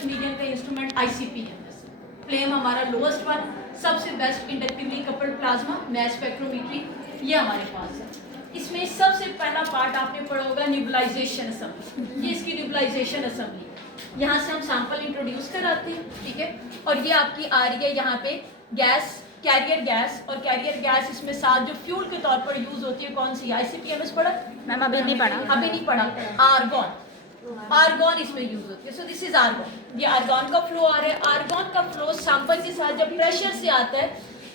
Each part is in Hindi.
टच मीडियम का इंस्ट्रूमेंट ICP है। फ्लेम हमारा लोएस्ट वन, सबसे best inductively coupled plasma, mass spectrometry ये हमारे पास है। इसमें सबसे पहला पार्ट आपने पढ़ा होगा न्यूबलाइजेशन असेंबली। ये इसकी न्यूबलाइजेशन असेंबली, यहाँ से हम सैंपल इंट्रोड्यूस कराते हैं, ठीक है। और ये आपकी आ रही है यहाँ पे गैस, कैरियर गैस, और कैरियर गैस इसमें साथ जो फ्यूल के तौर पर यूज होती है कौन सी, ICP-MS पढ़ा मैम? अभी नहीं पढ़ा। अभी नहीं पढ़ा। आर्गॉन इसमें यूज होती है। सो दिस इज आर्गॉन, ये आर्गॉन का फ्लो आ रहा है। आर्गॉन का फ्लो सैंपल के साथ जब प्रेशर से आता है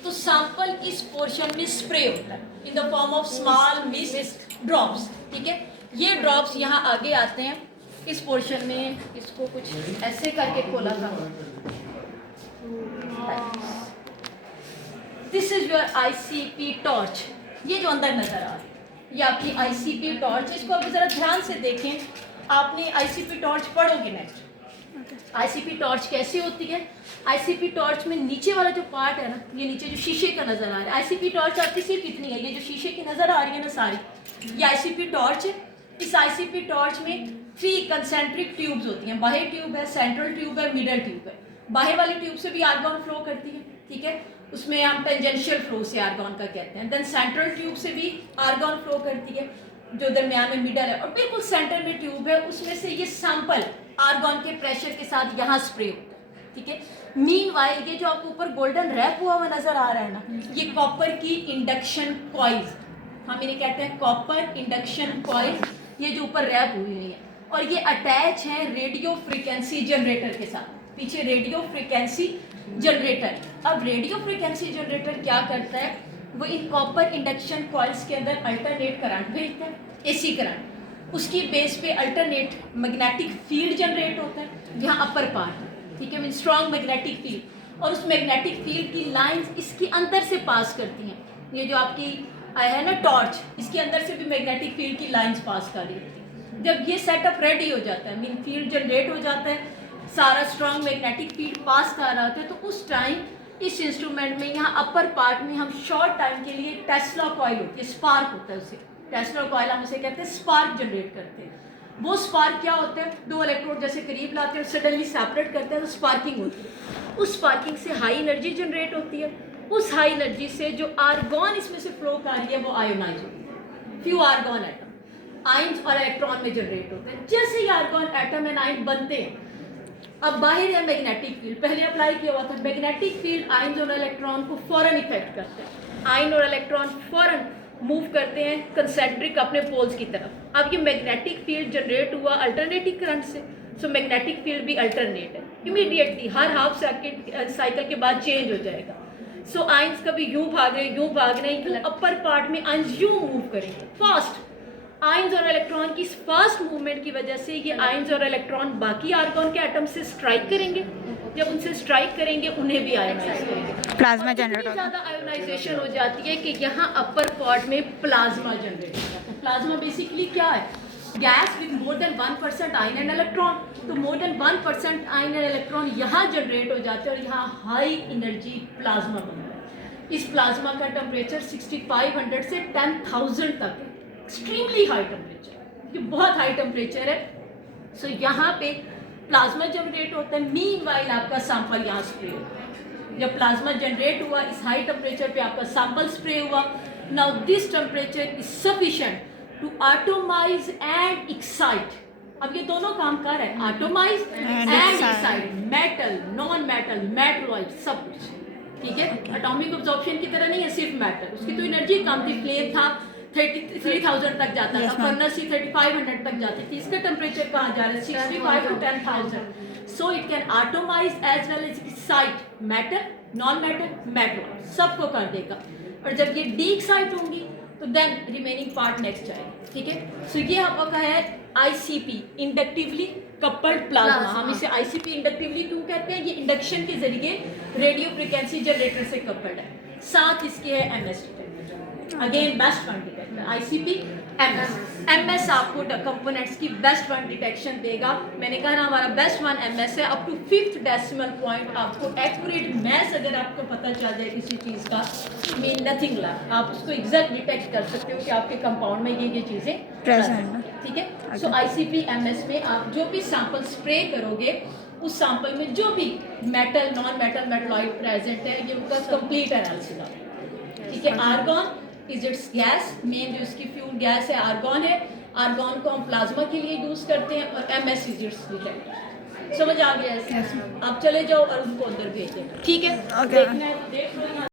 तो सैंपल इस पोर्शन में स्प्रे होता है in the form of small mist drops, ठीक है। ये ड्रॉप्स यहाँ आगे आते हैं इस पोर्शन में, इसको कुछ ऐसे करके खोला था। This is your ICP torch, ये जो अंदर नजर आ रही है ये आपकी ICP टॉर्च। इसको आप जरा ध्यान से देखें, आपने ICP टॉर्च पढ़ोगे नेक्स्ट। ICP टॉर्च कैसी होती है? ICP टॉर्च में नीचे वाला जो पार्ट है ना, ये नीचे जो शीशे का नजर आ रहा है, ICP टॉर्च आपकी सिर्फ इतनी है, ये जो शीशे की नजर आ रही है ना सारी, ये ICP टॉर्च है। इस ICP टॉर्च में 3 कंसेंट्रिक ट्यूब्स होती हैं, बाहर ट्यूब है, सेंट्रल ट्यूब है, मिडल ट्यूब है। बाहर वाली ट्यूब से भी आर्गॉन फ्लो करती है, ठीक है, उसमें हम टेंजेंशियल फ्लो से आर्गॉन का कहते हैं। देन सेंट्रल ट्यूब से भी आर्गॉन फ्लो करती है जो दरमियान में मिडल है, और बिल्कुल सेंटर में ट्यूब है, उसमें से ये सैंपल आर्गॉन के प्रेशर के साथ यहाँ स्प्रे होता है, ठीक है। मीनवाइल ये जो आपको ऊपर गोल्डन रैप हुआ हुआ नजर आ रहा है ना, ये कॉपर की इंडक्शन कॉइल्स, हम इन्हें कहते हैं कॉपर इंडक्शन कॉइल्स, ये जो ऊपर रैप हुई हुई है, और ये अटैच है रेडियो फ्रिक्वेंसी जनरेटर के साथ। पीछे रेडियो फ्रिक्वेंसी जनरेटर। अब रेडियो फ्रिक्वेंसी जनरेटर क्या करता है, वो इन कॉपर इंडक्शन कॉइल्स के अंदर अल्टरनेट करंट भेजता है, AC करंट। उसकी बेस पे अल्टरनेट मैग्नेटिक फील्ड जनरेट होता है यहाँ अपर पार्ट, ठीक है, स्ट्रॉन्ग मैग्नेटिक फील्ड, और उस मैग्नेटिक फील्ड की लाइंस इसके अंदर से पास करती हैं। ये जो आपकी है ना टॉर्च, इसके अंदर से भी मैग्नेटिक फील्ड की लाइंस पास कर रही होती है। जब ये सेटअप रेडी हो जाता है, मीन फील्ड जनरेट हो जाता है, सारा स्ट्रॉन्ग मैग्नेटिक फील्ड पास कर रहा होता है, तो उस टाइम इस इंस्ट्रूमेंट में यहाँ अपर पार्ट में हम शॉर्ट टाइम के लिए टेस्ला कॉइल होती है, स्पार्क होता है उसे, टेस्ला कॉइल हम उसे कहते हैं, स्पार्क जनरेट करते हैं। वो स्पार्क क्या होता है, 2 इलेक्ट्रोड जैसे करीब लाते हैं और सडनली सेपरेट करते हैं तो स्पार्किंग होती है। उस स्पार्किंग से हाई एनर्जी जनरेट होती है। उस हाई एनर्जी से जो आर्गॉन इसमें से फ्लो कर रही है वो आयोनाइज होती है। फ्यू आर्गॉन एटम आयंस और इलेक्ट्रॉन में जनरेट होते हैं। जैसे ही आर्गॉन एटम एंड आयन बनते हैं, अब बाहर है मैग्नेटिक फील्ड, पहले अप्लाई किया हुआ था। मैग्नेटिक फील्ड आयन और इलेक्ट्रॉन को फौरन इफेक्ट करते हैं। आयन और इलेक्ट्रॉन फौरन मूव करते हैं कंसेंट्रिक अपने पोल्स की तरफ। अब ये मैग्नेटिक फील्ड जनरेट हुआ अल्टरनेटिंग करंट से, सो मैग्नेटिक फील्ड भी अल्टरनेट है, इमीडिएटली हर हाफ साइकिल के बाद चेंज हो जाएगा। सो आयंस कभी यूं भाग रहे हैं, अपर पार्ट में आयंस यूं मूव करेंगे फास्ट। आयंस और इलेक्ट्रॉन की फास्ट मूवमेंट की वजह से ये आयंस और इलेक्ट्रॉन बाकी आर्गॉन के एटम से स्ट्राइक करेंगे। जब उनसे स्ट्राइक करेंगे उन्हें भी आयोनाइज करेंगे। प्लाज्मा जनरेट होता है। ज़्यादा आयोनाइजेशन हो जाती है कि यहाँ अपर पार्ट में प्लाज्मा जनरेट हो जाता है। प्लाज्मा बेसिकली क्या है, gas with more than 1% ion and electron. तो more than 1% ion and electron यहाँ जनरेट हो जाते हैं और यहाँ हाई एनर्जी प्लाज्मा बनता है। इस प्लाज्मा का टेम्परेचर 6500 से 10,000 तक है, एक्सट्रीमली हाई टेम्परेचर, ये बहुत हाई टेम्परेचर है। सो यहाँ पे प्लाज्मा जनरेट होता है। मीनवाइल आपका सैंपल यहाँ स्प्रे होता है। जब प्लाज्मा जनरेट हुआ इस हाई टेम्परेचर पे आपका सैंपल स्प्रे हुआ। Now this temperature is sufficient to atomise and excite. अब ये दोनों काम कर रहे हैं, atomise and excite, metal, non metal, metalloid, सब कुछ, ठीक है। एटॉमिक अब्जॉर्प्शन की तरह नहीं है सिर्फ मेटल, उसकी तो एनर्जी कम थी, फ्लेम था 33,000 तक जाता था, फर्नेस 3500 तक जाती थी। इसका टेम्परेचर कहाँ जा रहा है, 65 to 10,000। So it can atomise as well as excite metal, non metal, metal, सबको कर देगा। और जब ये डी एक्साइट होंगी तो देन रिमेनिंग पार्ट नेक्स्ट आएगा, ठीक है। सो ये आपका है ICP, इंडक्टिवली कपल्ड प्लाज्मा। हम इसे ICP इंडक्टिवली क्यों कहते हैं, ये इंडक्शन के जरिए रेडियो फ्रिक्वेंसी जनरेटर से कपल्ड है। साथ इसके है MS again best one detector ICP MS आपको कंपोनेंट्स की बेस्ट वन डिटेक्शन देगा। मैंने कहा ना हमारा बेस्ट वन MS है। Up to 5th decimal point आपको एक्यूरेट मैथ अगर आपको पता चल जाए किसी चीज़ का, मीन नथिंग लैक, आप उसको एग्जैक्ट डिटेक्ट कर सकते हो कि आपके कंपाउंड में ये चीज़ें Present है। ठीक है। सो ICP MS में आप जो भी सैंपल स्प्रे करोगे उस सैंपल में जो भी metal non metal metalloid present है, ये उनका कंप्लीट एनालिसिस होगा। ठीक है। Argon is it's gas, main जो इसकी फ्यूल गैस है आर्गॉन है। आर्गॉन को हम प्लाज्मा के लिए यूज करते हैं और MS इज इट्स डिटेक्टर। समझ आ गया ऐसे? आप चले जाओ और उनको अंदर भेज देना। ठीक है। Okay. देखना है देख लो।